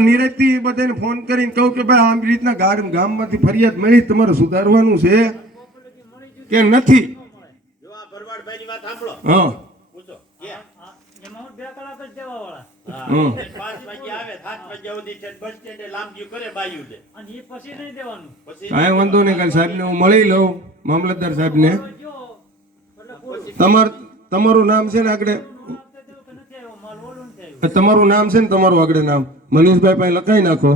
નિરાજથી બધાને ફોન કરીને કહું કે ભાઈ આમ રીતના ગામ ગામમાંથી ફરિયાદ મળી તમારે સુધારવાનું છે કે નથી? જો આ ભરવાડભાઈની વાત સાંભળો. હા. પૂછો. કે? એમાં હું. બે કલાક જ દેવા વાળા હમ. હા, પાંચ વાગે આવે સાત વાગ્યા સુધી છે બસ સ્ટેન્ડે લાંબીઓ કરે બાયું દે અને એ પછી નહીં દેવાનું. પછી કાંઈ વાંધો નહીં કાલે સાહેબને હું મળી લઉં મામલતદાર સાહેબને. તમારું નામ છે ને આગળ આપતે દેવું કે નથી આવ્યો માલ ઓલું નથી આવ્યું તમારું નામ છે ને તમારું આગળ નામ? મનીષભાઈ પાસે લખાઈ નાખો.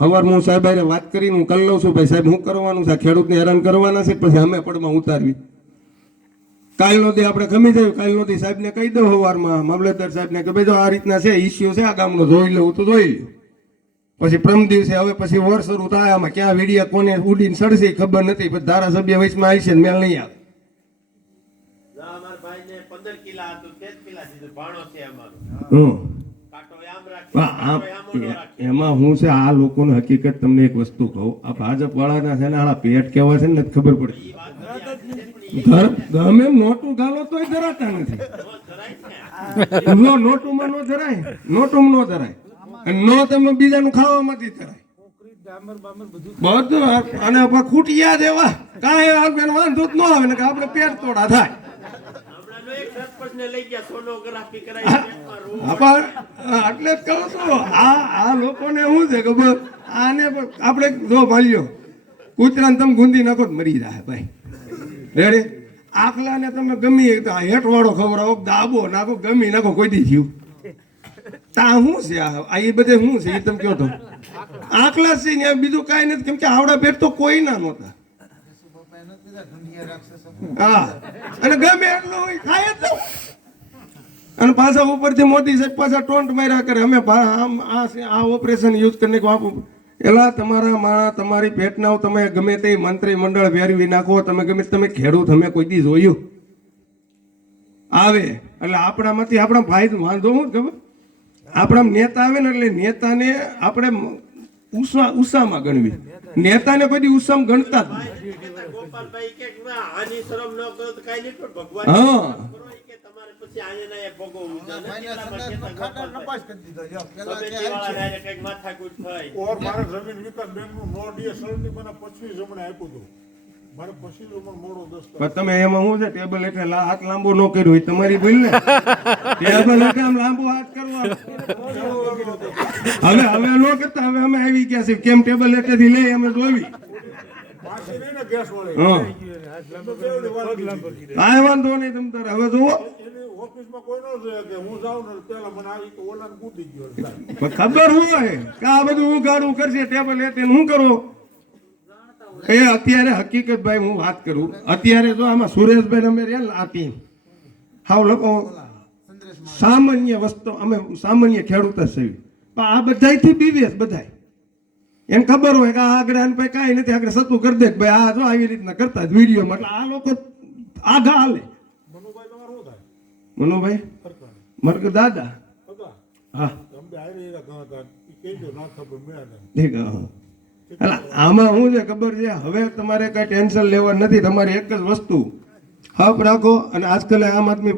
હવાર હું સાહેબ હારે વાત કરીને હું કરી લઉં છું. ભાઈ સાહેબ, હું કરવાનું છે? ખેડૂતને હેરાન કરવાના છે? પછી અમે પડમાં ઉતારવી. કાલનો દી આપણે ગમી જાય, કાલનો દી સાહેબને કહી દઉં હવારમાં. મામલતદાર સાહેબને કે ભાઈ જો આ રીતના છે ઇસ્યુ છે આ ગામનો, જોઈ લઉં તો જોઈ લઉં પછી પ્રમ દિવસે હવે પછી વર શરૂ થાય, આમાં ક્યાં વીડિયા કોને ઉડીને સડશે ખબર નથી પછી ધારાસભ્ય વયસમાં આવી ને મેળ નહીં આવે. પંદર કિલા હતું કિલા દીધું ભાણો છે અમારો. એમાં હું છે આ લોકો હકીકત તમને એક વસ્તુ કહું. આ ભાજપ વાળાના છે ને આ પેટ કેવા છે ને ખબર પડતી. ધર- ગમે નોટું ગાલો તોય ધરાતા નથી. નો ધરાય ને? ધરાય. નોટુમાં નો ધરાય. નો તમે બીજાનું ખાવામાંથી ધરાય. બધું અને આપણે ખૂટિયા જેવા. કાંઈ વાંધો જ ન આવે ને કે આપણે પેટ તોડા થાય. એક લઈ ગયા સોનોગ્રાફી કરાવી પેટમાં રોગ આપણ એટલે જ કહું છું આ આ લોકોને શું છે ખબર? આને આપણે જો માલ્યો કૂતરાને તમે ગુંદી નાખો તો મરી જાય ભાઈ. રેડી આખલાને તમે ગમી એક તો આ હેઠવાળો ખવડાવો દાબો નાખો ગમી નાખો કોઈ દી થયું? તા શું છે આ આ એ બધે શું છે એ તમે કહો તો. આખલા છે ને બીજું કાંઈ નથી કેમ કે આવડા પેટ તો કોઈ ના નહોતા. અને ગમે એટલું હોય ખાય જ અને પાછા ઉપરથી મોદી સાહેબ પાછા ટોન્ટ માર્યા કરે. અમે આમ આ આ ઓપરેશન યુઝ કરીને આપું. એલા, તમારા માણા, તમારી પેટના તમે ગમે તે મંત્રી મંડળ વેરવી નાખો, તમે ગમે તમે ખેડૂત તમે કોઈ દી જોયું. આવે. એટલે આપણામાંથી આપણા ફાયદો વાંધો હું ખબર. આપણા નેતા આવે ને એટલે નેતાને આપણે ઉષા ઉષામાં ગણવી. નેતાને કોઈ દી ઉષામાં ગણતા જ હા. તમે એમાં શું છે? ટેબલ એટલે હાથ લાંબો ન કર્યો હોય તમારી ભૂલ ને? ટેબલ એટલે આમ લાંબો હાથ કરવા હવે હવે નો કરતા હવે અમે આવી ગયા છે કેમ ટેબલ એટલે લઈ અમે જોવી કાંઈ વાંધો નહીં તમ તારે હવે જુઓ. ઓફિસમાં કોઈ ન કે હું જાઉં ને મને આવી કે ઓલાને કૂદી પણ ખબર હોય કે આ બધું ઉગાડું કરશે ટેબલ એટલે શું કરો? એ અત્યારે હકીકત ભાઈ હું વાત કરું. અત્યારે જો આમાં સુરેશભાઈ અમે રહ્યા આ ટીમ હાવ લોકો સામાન્ય વસ્તુ અમે સામાન્ય ખેડૂત જ છીએ. પણ આ બધાયથી બીવીએસ બધાય. એને ખબર હોય કે આ આગળ આને પછી કાંઈ નથી આગળ સતું કરી દે કે ભાઈ આ જો આવી રીતના કરતા જ વિડીયોમાં એટલે આ લોકો આગા હાલે. મનુભાઈ મરક દાદા. હા. હા. આમાં શું છે ખબર છે? હવે તમારે કઈ ટેન્શન લેવા નથી. તમારે એક જ વસ્તુ. હપ રાખો અને આજકાલ આમ આદમી